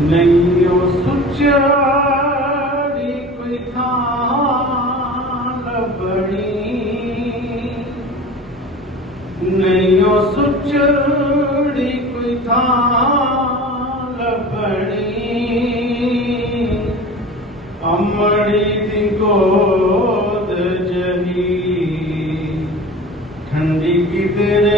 न सुचड़ी अमड़ी ठंडी की तेरे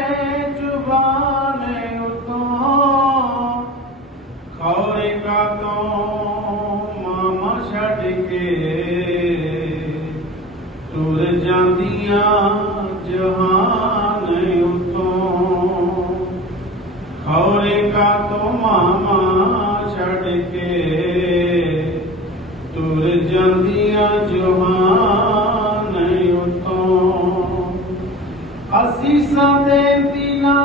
ਕੇ ਤੁਰ ਜਾਂਦੀਆਂ ਜਹਾਨ ਉਤੋਂ ਖੌਰੇ ਕਾ ਤੋਂ ਮਾਮਾ ਛੱਡ ਕੇ ਤੁਰ ਜਾਂਦੀਆਂ ਜਹਾਨ ਉਤੋਂ ਅਸੀਸਾਂ ਦੇਂਦੀ ਨਾ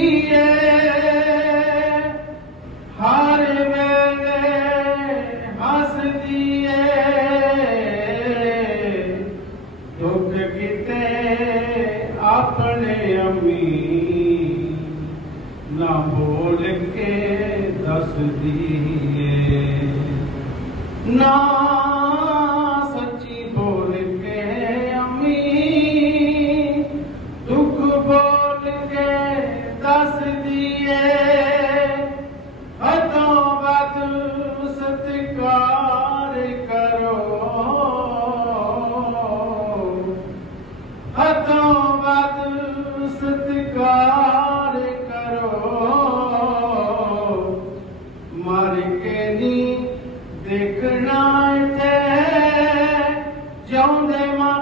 अपने अमी ना बोल के दस दिए। ना ਨਹੀਂ ਦੇਖਣਾ ਤੇ ਜਿਉਂਦੇ ਮਾ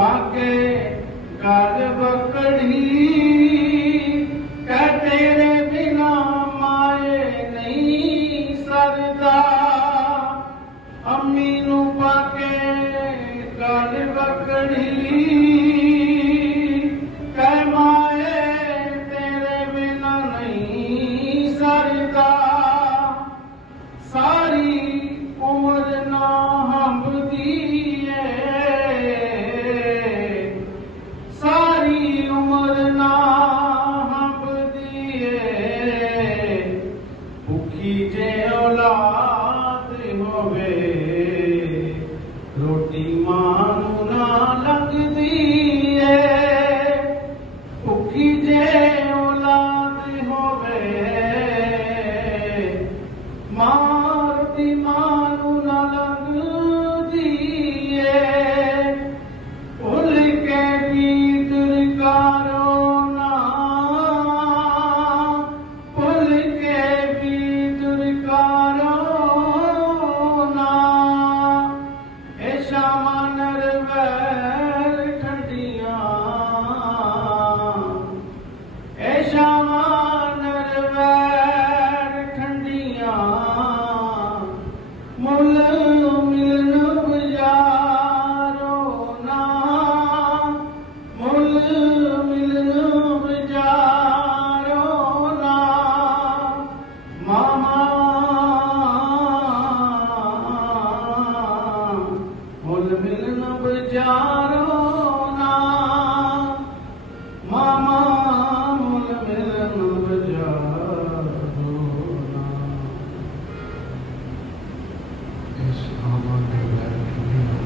बात के কি যে ওলাদ হবে রুটি মানুনা লাগদি এ কি যে பேர்